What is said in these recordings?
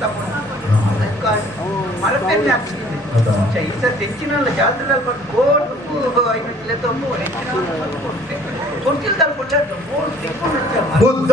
తప్పదు మలపల్లి ఈసారి తెచ్చిన వాళ్ళు జాతర కోర్టు ఐదు కిలోతో తెచ్చిన కొడుకు తరపు బుద్ధ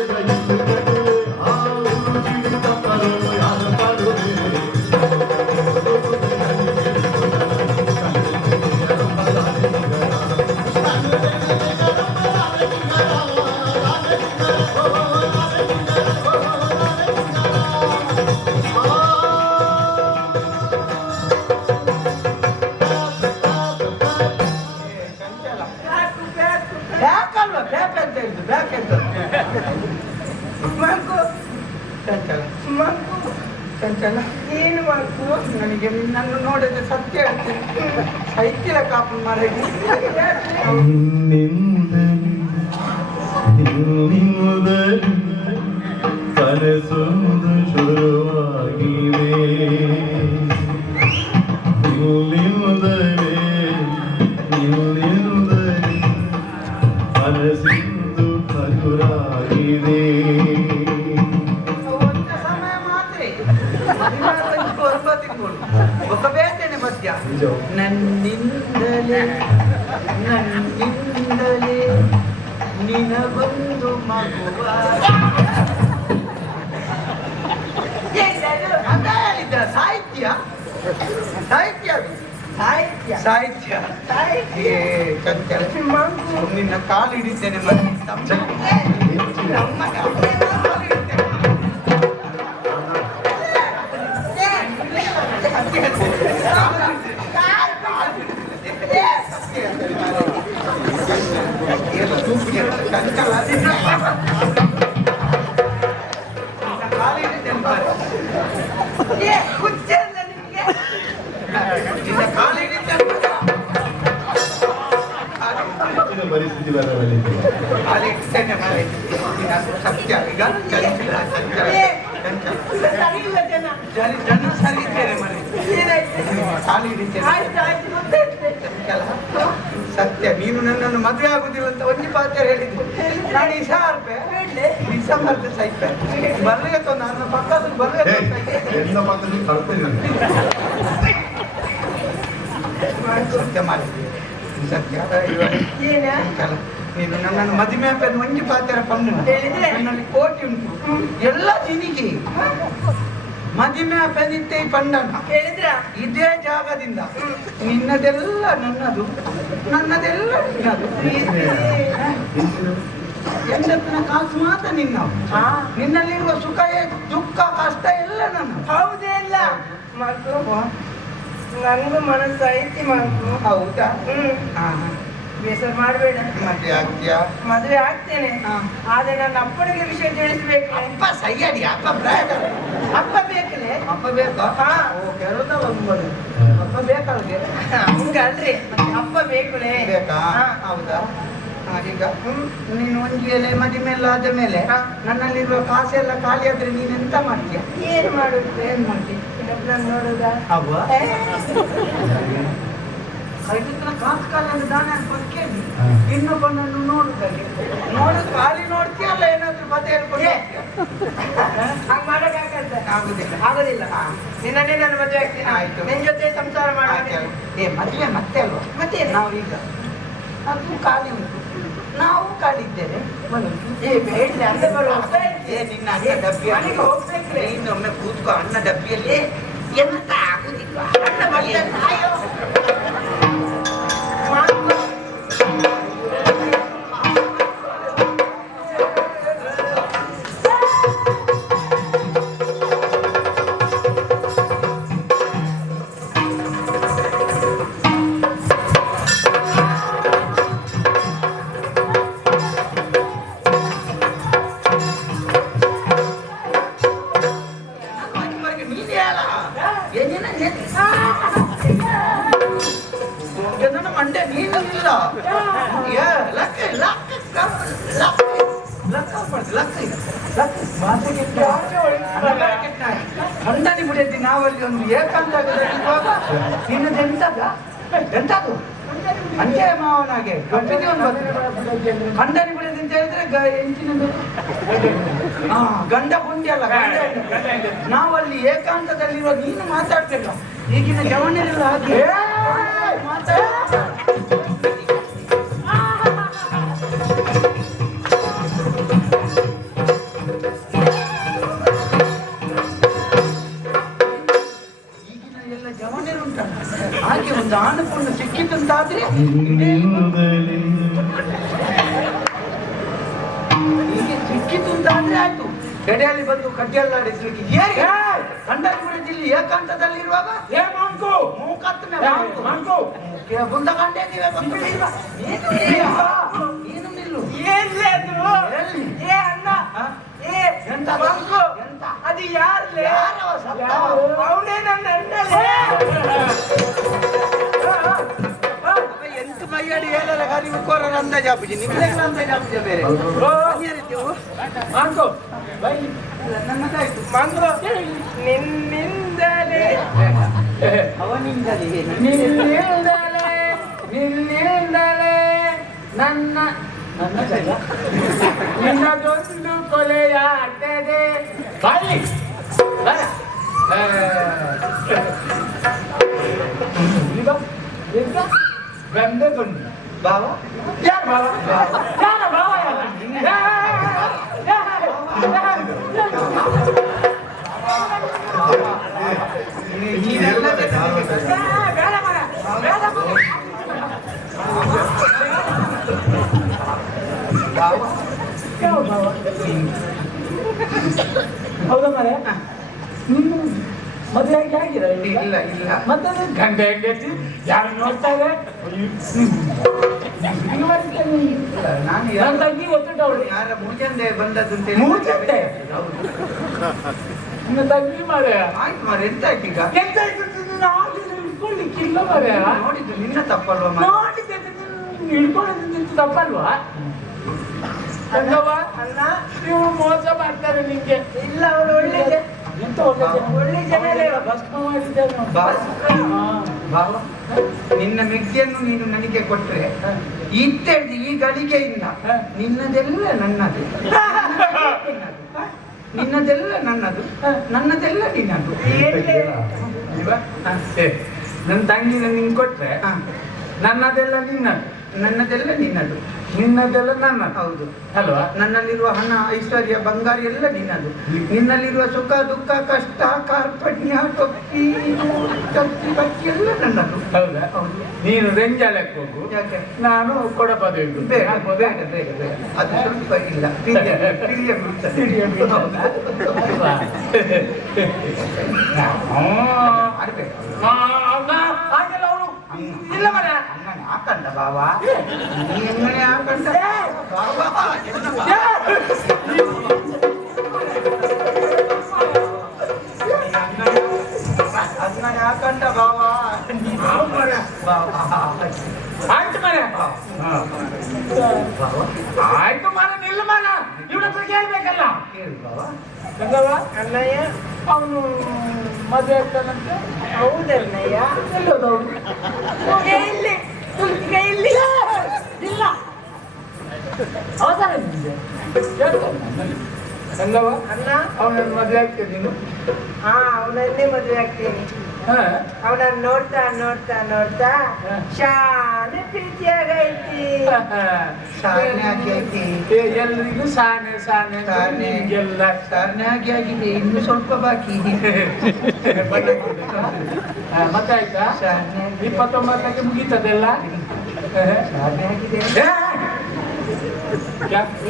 ಚಂಚಲ ಏನು ಮಾಡ್ಕು ನನಗೆ ನಿನ್ನನ್ನು ನೋಡಿದ್ರೆ ಸತ್ಯ ಹೇಳ್ತೀನಿ ಸೈಕಿಲ ಕಾಪು ಮರಗಿ ನಿನ್ನಿಂದಲೇ ಮಧ್ಯ ನಿಜ. ನನ್ನಿಂದಲೇ ನನ್ನಿಂದಲೇ ನಿನಗೊಂದು ಮಗುವ ಅದ ಹೇಳಿದ್ದ ಸಾಹಿತ್ಯ ಸಾಹಿತ್ಯ ಅದು ಸಾಹಿತ್ಯ ಸಾಹಿತ್ಯ ಸಾಹಿತ್ಯ ಚಂಚಲ ನಿನ್ನ ಕಾಲು ಹಿಡಿತೇನೆ ಮತ್ತೆ ನಮ್ಮ ಬಾರೆ. ಸತ್ಯ ಈಗ ಚಂಚಲ ಜನ ಜನ ಸರಿ ಇದ್ದೇನೆ ಮನೆ ಕಾಲು ಹಿಡಿತೇನೆ ಚಂಚಲ ಸತ್ಯ ನೀನು ನನ್ನನ್ನು ಮದುವೆ ಆಗುದಿಲ್ಲ ಅಂತ ಒಂದು ಪಾತ್ರ ಹೇಳಿದ್ದು ನಾನು ಇಶಾ ಅರ್ಪೆ ನನ್ನ ಪಕ್ಕದ ಬರ್ಲಿಕ್ಕೆ ಸತ್ಯ ಮಾಡಿದ್ದೀನಿ ಸತ್ಯ ನೀನು ನನ್ನನ್ನು ಮದುವೆ ಆಪದ ಒಂಜಿ ಪಾತ್ರ ಪಂಡು ಹೇಳಿದ್ರೆ? ನನ್ನಲ್ಲಿ ಕೋಟಿ ಉಂಟು ಎಲ್ಲ ದಿನಿಗೆ ಮದುವೆ ಆಪದಿತ್ತೆ ಈ ಪಂಡನ ಹೇಳಿದ್ರ ಇದೇ ಜಾಗದಿಂದ. ನಿನ್ನದೆಲ್ಲ ನನ್ನದು ನನ್ನದೆಲ್ಲ ನಿನ್ನದು. ಎಂದತ್ತಿನ ಕಾಸು ಮಾತ್ರ ನಿನ್ನ. ನಿನ್ನಲ್ಲಿರುವ ಸುಖ ಏ- ದುಃಖ ಕಷ್ಟ ಎಲ್ಲ ನನ್ನ. ಹೌದೇ ಇಲ್ಲ. ಮಕ್ಕಳು ನಂಗೂ ಮನಸ್ಸು ಐತಿ ಮಕ್ಕಳು ಹೌದಾ? ಹ್ಮ್. ಬೇಸರ ಮಾಡಬೇಡ. ಮತ್ತೆ ಆಗ್ತೀಯಾ? ಮದುವೆ ಆಗ್ತೇನೆ. ಆದ್ರೆ ನನ್ನ ಅಪ್ಪನಿಗೆ ವಿಷಯ ತಿಳಿಸ್ಬೇಕು. ಅಪ್ಪ ಸೈಯಡಿ ಅಪ್ಪ ಅಪ್ಪ ಬೇಕಲೆ ಅಪ್ಪ ಬೇಕಾ? ಹಾ. ಓ ಕೆರದ ಬಂದ್ಬರು ಅಪ್ಪ ಬೇಕಾದ್ರೆ ಹಂಗಲ್ರಿ. ಅಪ್ಪ ಬೇಕುಲೇ. ಬೇಕಾ? ಹೌದಾ? ಈಗ? ನೀನು ಒಂಜಿ ಎಲೆ ಮದಿಮೆಲ್ಲ ಆದ ಮೇಲೆ. ನನ್ನಲ್ಲಿರುವ ಕಾಸೆಲ್ಲ ಖಾಲಿ ಆದ್ರೆ ನೀನ್ ಎಂತ ಮಾಡ್ತೀಯ? ಏನ್ ಮಾಡುದು? ಏನ್ ಮಾಡ್ತೀಯ? ಇನ್ನೊಬ್ಬನನ್ನು ನೋಡುದಾಗೆ ಖಾಲಿ ನೋಡ್ತೀಯಲ್ಲ ಏನಾದ್ರು ಬತ್ತೆ ಹೇಳ್ಕೊಂಡು ಏ. ಹೋಗ್ತೀಯ? ಹಂಗ್ ಮಾಡಕ್ಕಾಗತ್ತ ಆಗುದಿಲ್ಲ. ಆಗೋದಿಲ್ಲ. ನಿನ್ನೇ ನಾನು ಮದುವೆ ಆಗ್ತೀನಿ. ಆಯ್ತು. ನಿನ್ ಜೊತೆ ಸಂಸಾರ. ಮಾಡಿ ಏ ಮದ್ವೆ ಮತ್ತೆ ಅಲ್ವಾ? ಮತ್ತೆ ನಾವೀಗ. ಅದು ಖಾಲಿ ಉಂಟು. ನಾವು ಏ ನಿನ್ನ ಡಬ್ಬಿಯಲ್ಲಿ ಹೋಗ್ಬೇಕ್ರೆ. ಇನ್ನೊಮ್ಮೆ ಕೂತ್ಕೋ ಅನ್ನ ಡಬ್ಬಿಯಲ್ಲಿ. ಎಂತ ಆಗುದಿಲ್ಲ ಅಣ್ಣ ಮಾತು ಲಕ್ಕ ಲಕ್ಕ ಲಕ್ಕ ಖಂಡನೆ ಬಿಡೈತಿ ನಾವಲ್ಲಿ ಒಂದು ಏಕಾಂತ ನಿನ್ನದು ಎಂತದ? ಎಂತದು? ಅಂಚೆ ಮಾವನಾಗೆ. ಖಂಡನೆ ಬಿಡೈತಿ ಅಂತ ಹೇಳಿದ್ರೆ ಮೇಲೆ ಹಾ ಗಂಡ ಪುಂಡಿ ಅಲ್ಲ ಗಂಡ ಏಕಾಂತದಲ್ಲಿ ನಾವಲ್ಲಿ ಏಕಾಂತದಲ್ಲಿರುವ ನೀನು ಮಾತಾಡ್ತಿಲ್ಲ ಈಗಿನ ಜವನೆಲ್ಲ ಹಾಗೆ. ಮಾತಾಡ ಈಗಿನ ಎಲ್ಲ ಜವನಿರುಂಟಲ್ಲ. ಹಾಗೆ ಒಂದು ಆಣಕೊಂಡು ಸಿಕ್ಕಿತಂತಾದ್ರೆ ಹೀಗೆ ಅಂತ ಅಂದ್ರೆ ಆಯ್ತು. ಎಡೆಯಲ್ಲಿ ಬಂದು ಕಡ್ಡಿಯಲ್ಲಾಡಿಸ್ಲಿಕ್ಕೆ ಏನ್ ಕಂಡಲ್ಲಿ ಬಾ ಏ ಮಂಕು! ಮೂಕತ್ತ ಮಂಕು! ಮುಂದ ಕಂಡೇ ನೀವೇ ಬಂದು ಬಿಡಿಲ್ವಾ? ನೀನು ನಿಲ್ಲು. ಏನ್ಲೇ ಅದು? ಎಲ್ಲಿ? ಏ ಅಣ್ಣ. ಏ ಎಂತ? ಮಂಕು. ಎಂತ? ಅದು ಯಾರ್ಲೇ? ಯಾರವ? ಅವನೇ ನನ್ನ ಅಣ್ಣಲೇ. ಎಂತ ಮೈಯಡಿ ಹೇಳಲ್ಲ ಗಾರಿ ಉಕ್ಕೋರ ಅಂದಾಜಾಪುಜಿ ನಿಮ್ಗೆ ಅಂದಾಜಾಪುಜ ಬೇರೆ? ಮಾಂಕು ಬೈ ನನ್ನದಾಯ್ತು ಮಂಕು ನಿನ್ನಿಂದಲೇ ಅವನಿಂದಲೇ ನಿನ್ನಿಂದಲೇ ನಿನ್ನಿಂದಲೇ ನನ್ನ ನನ್ನದಲ್ಲ ನಿನ್ನದೊಂದು ಕೊಲೆಯಾಗ್ತದೆ ಬಾಯಿ ಬರ ಈಗ ಈಗ ಗಂದೆ ಬಂದು ಬಾವ ಯಾರು ಬಾವ ಯಾರ ಬಾವ ಯಾರು? ಹೌದಾ ಮರೆ ನೀನು ಮದುವೆ ಆಗಿ ಆಗಿರ ಇಲ್ಲ ಇಲ್ಲ. ಮತ್ತೆ ಗಂಡ ಹೆಂಗೈತಿ? ಯಾರು ನೋಡ್ತಾ ನೀನು. ನನ್ನ ತಂಗಿ ಗೊತ್ತಿಟ್ಟವಳು ಯಾರ ಮೂಜಂದೆ ಬಂದದ್ದು ಅಂತ ಹೇಳಿ ಮೂಜಂದೆ? ನನ್ನ ತಂಗಿ ಮಾರೆ ಆಯ್ತು ಮಾರೆ ಎಂತ ಆಯ್ತು ಈಗ? ಎಂತ ಆಯ್ತು ನಾನು ಇಟ್ಕೊಳ್ಳಿಕ್ಕಿಲ್ಲ ಮಾರೆ ನೋಡಿದ್ದು ನಿನ್ನ ತಪ್ಪಲ್ವಾ? ನೋಡಿದ್ದೆ ಇಟ್ಕೊಳ್ಳೋದು ತಪ್ಪಲ್ವಾ? ಅಲ್ಲವಾ? ಅಣ್ಣ ನೀವು ಮೋಸ ಮಾಡ್ತಾರೆ ನಿಂಗೆ. ಇಲ್ಲ ಅವಳು ಒಳ್ಳೆ ಜನ. ಎಂತ ಒಳ್ಳೆ ಜನ. ಒಳ್ಳೆ ಜನರೇ. ಭಸ್ಮ ಮಾಡಿದ್ದಾರೆ ನೋಡಿ. ಬಾವ ನಿನ್ನ ಮೆಗ್ಗಿಯನ್ನು ನೀನು ನನಗೆ ಕೊಟ್ರೆ ಇತ್ತೆಡ್ದು ಈ ಗಳಿಗೆಯಿಂದ ಹ. ನಿನ್ನದೆಲ್ಲ ನನ್ನದು. ನಿನ್ನದೆಲ್ಲ ನನ್ನದು. ನನ್ನದೆಲ್ಲ ನಿನ್ನದು? ಏ, ನನ್ನ ತಂಗಿನ ನಿನ್ ಕೊಟ್ರೆ ಹ. ನನ್ನದೆಲ್ಲ ನಿನ್ನದು. ನನ್ನದೆಲ್ಲ ನಿನ್ನದು. ನಿನ್ನದೆಲ್ಲ ನನ್ನ. ಹೌದು. ಅಲ್ವಾ? ನನ್ನಲ್ಲಿರುವ ಹಣ ಐಶ್ವರ್ಯ ಬಂಗಾರ ಎಲ್ಲ ನಿನ್ನದು. ನಿನ್ನಲ್ಲಿರುವ ಸುಖ ದುಃಖ ಕಷ್ಟ ಕಾರ್ಪಣ್ಯ ಟೊಪ್ಪಿ ಟೊಪ್ಪಿ ಬಕ್ಕಿ ಎಲ್ಲ ನನ್ನದು. ಹೌದಾ? ಹೌದು. ನೀನು ರೆಂಜಾಲಕ್ಕೆ ಹೋಗು. ಯಾಕೆ? ನಾನು ಕೊಡಪದವಿಗೂ ಬೇಗ ಬೇಗ ಬೇಗ ಬೇಗ ಅದು ಸ್ವಲ್ಪ ಇಲ್ಲ. ಹೌದು. ಹಾಗೆಲ್ಲ ಅವಳು ಇಲ್ಲ ಮರ കണ്ട ബാബാ നീ എങ്ങനെയാ കണ്ട അങ്ങനെ കണ്ട ബാബാ ಆಯ್ತು ಮರ ಆಯ್ತು ಮಾರಾ ನಿಲ್ಲ ಮನ ಇವನ ಹತ್ರ ಕೇಳ್ಬೇಕಲ್ಲ. ಗಂಗವ್ವ ಅಣ್ಣಯ್ಯ ಅವನು ಮದುವೆ ಆಗ್ತಾನಂತೆ. ಹೌದಣ್ಣಯ್ಯ. ಎಲ್ಲೋದವನು ಇಲ್ಲಿ. ಇಲ್ಲಿ. ಇಲ್ಲ. ಅವಸರ ನಿಂಗೆ ಗಂಗವ್ವ ಅಣ್ಣ? ಅವನನ್ನು ಮದುವೆ ಆಗ್ತೇನೆ ನೀನು? ಹಾ ಅವನನ್ನೇ ಮದುವೆ ಆಗ್ತೀನಿ. ಅವನನ್ನ ನೋಡ್ತಾ ನೋಡ್ತಾ ನೋಡ್ತಾ. ಶಾನೆ ಪ್ರೀತಿಯಾಗೈತಿ. ಸಾಧನೆ ಆಗಿ ಐತಿ ಎಲ್ರಿಗೂ ಸಾನೆ ಸಾನೆ ಸಾನೆ. ಎಲ್ಲ ಸಾಧನೆ ಆಗಿ ಆಗಿದೆ. ಇನ್ನು ಸ್ವಲ್ಪ ಬಾಕಿ. ಮತ್ತಾಯ್ತಾ? ಇಪ್ಪತ್ತೊಂಬತ್ತಕ್ಕೆ ಮುಗೀತದೆಲ್ಲ? ಸಾಧನೆ ಆಗಿದೆ.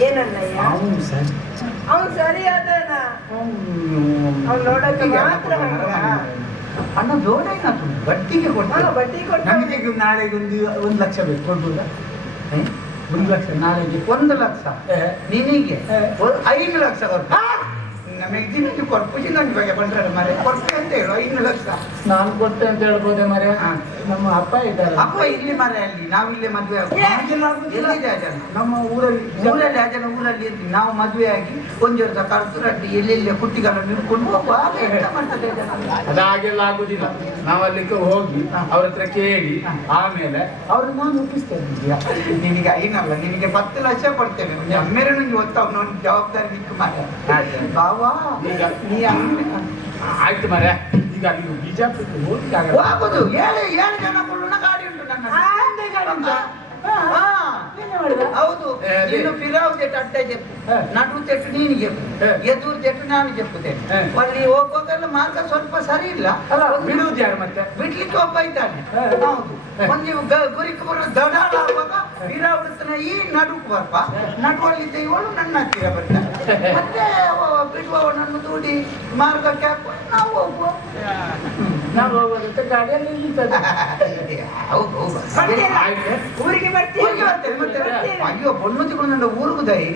ಏನನ್ನಯ್ಯ? ಅವನು ಸರಿ. ಅವ್ನು ಸರಿಯಾದನ ಅವ್ನು ನೋಡಕ್ಕೆ ಮಾತ್ರ ಅಣ್ಣ ಜೋಡ ಏನಾಯ್ತು ಬಡ್ಡಿಗೆ ಕೊಡ್ತಾರೆ? ಬಡ್ಡಿ ನಮಗೆ ನಾಳೆಗೆ ಒಂದು ಒಂದು ಲಕ್ಷ ಬೇಕು ಕೊಡ್ಬೋದಾ? ಒಂದು ಲಕ್ಷ ನಾಳೆಗೆ ಒಂದು ಲಕ್ಷ. ನಿನಗೆ. ಐದು ಲಕ್ಷ ಕೊಡ್ತ ನಮಗೆ ದಿನ ಕೊಡ್ಬೋದು ನನ್ನ ಬಗ್ಗೆ ಬಂದ್ರೆ ಮರೆ ಕೊಡ್ತೆ ಅಂತ ಹೇಳು ಐದು ಲಕ್ಷ. ನಾನು ಕೊಟ್ಟೆ ಅಂತ ಹೇಳ್ಬೋದೆ ಮರೆ? ಹಾ. ನಮ್ಮ ಅಪ್ಪ ಇದ್ದಾರೆ. ಅಪ್ಪ ಇಲ್ಲಿ ಮರೆ ಅಲ್ಲಿ ನಾವಿಲ್ಲೇ ಮದುವೆ ಆಗಿ. ನಮ್ಮ ಊರಲ್ಲಿ ಊರಲ್ಲಿ ಆ ಊರಲ್ಲಿ ಇರ್ತೀವಿ ನಾವು ಮದುವೆ ಆಗಿ ಒಂದು ವರ್ಷ ಕರ್ತು ರಡ್ಡಿ ಎಲ್ಲೆಲ್ಲಿ ಎಂತ ಮಾಡ್ತದೆ ಆ ಹಾಗೆಲ್ಲ ಆಗುದಿಲ್ಲ. ನಾವು ಅಲ್ಲಿಗೆ ಹೋಗಿ ಅವ್ರ ಹತ್ರ ಕೇಳಿ ಆಮೇಲೆ ಅವ್ರು ನಾನು ಒಪ್ಪಿಸ್ತೇನೆ. ನಿನಗೆ ಏನಲ್ಲ ನಿನಗೆ ಪತ್ತು ಲಕ್ಷ ಕೊಡ್ತೇನೆ. ಅಮ್ಮೇಲೆ ನನಗೆ ಗೊತ್ತಾವ್ ನೋಡಿ ಜವಾಬ್ದಾರಿ ನಿಂತು ಮಾಡ ಬಾವಾ ನೀ ಆಯ್ತು ಮರೆ. ಈಗ ಅಲ್ಲಿ ಬಿಜಾಪುರಕ್ಕೆ ಹೋಗಿ ಆಗಲ್ಲ ಹೋಗುದು ಏಳು ಏಳು ಜನ ಕೊಳ್ಳೋಣ ಗಾಡಿ ಉಂಟು ನನ್ನ? ಹೌದು. ನೀನು ಫಿರಾವ್ ಜೆಟ್ ಅಡ್ಡ ಜೆಪ್ಪು. ನಡು ಜೆಟ್ ನೀನು ಜೆಪ್ಪು. ಎದುರು ಜೆಟ್ ನಾನು ಜೆಪ್ಪುತ್ತೇನೆ ಹೇ. ಅಲ್ಲಿ ಹೋಗುವಾಗೆಲ್ಲ ಮಾರ್ಗ ಸ್ವಲ್ಪ ಸರಿ ಇಲ್ಲ. ಬಿಡುವುದು ಯಾರು ಮತ್ತೆ? ಬಿಡ್ಲಿಕ್ಕೆ ಒಬ್ಬ ಇದ್ದಾನೆ. ಹೌದು. ಒಂದು ಗುರಿಕ್ ಬರೋ ದಡಾಳ ಆಗುವಾಗ ಫಿರಾವೃತ್ತನ ಈ ನಡುಕ್ ಬರ್ಪ ನಡುವಲ್ಲಿದ್ದ ಇವಳು ನನ್ನ ಹತ್ತಿರ ಬರ್ತಾನೆ ಮತ್ತೆ ಅವ ಬಿಡುವವನನ್ನು ದೂಡಿ ಮಾರ್ಗಕ್ಕೆ ಹಾಕುವ ನಾವು ಹೋಗುವ ನಾವು ಹೋಗೋದಕ್ಕೆ ಗಾಡಿಯಲ್ಲಿ ನಿಲ್ತದೆ ಹೌದು ಹೌದು ಬರ್ತೀಯಲ್ಲ? ಆಯ್ತು. ಊರಿಗೆ ಬರ್ತೀಯ ಹೋಗಿ ಬರ್ತೇನೆ ಮತ್ತೆ ಬರ್ತೀಯ? ಅಯ್ಯೋ பொண்ணு ತಿಳ್ಕೊಂಡು ಊರುಗುದಾಯಿ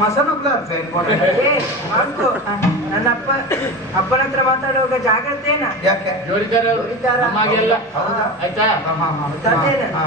ಮಸನಕ್ಲ ಏ, ಮಾಡ್ಕೊ. ನನ್ನ ಅಪ್ಪ ಅಪ್ಪನ ಹತ್ರ ಮಾತಾಡುವಾಗ ಜಾಗ್ರತೆನ ಯಾಕೆ ಜೋಡಿದಾರ ಅವ್ರು. ಜೋಡಿದಾರ. ನಮಗೆಲ್ಲ ಹೌದಾ? ಆಯ್ತಾ ಹಾ,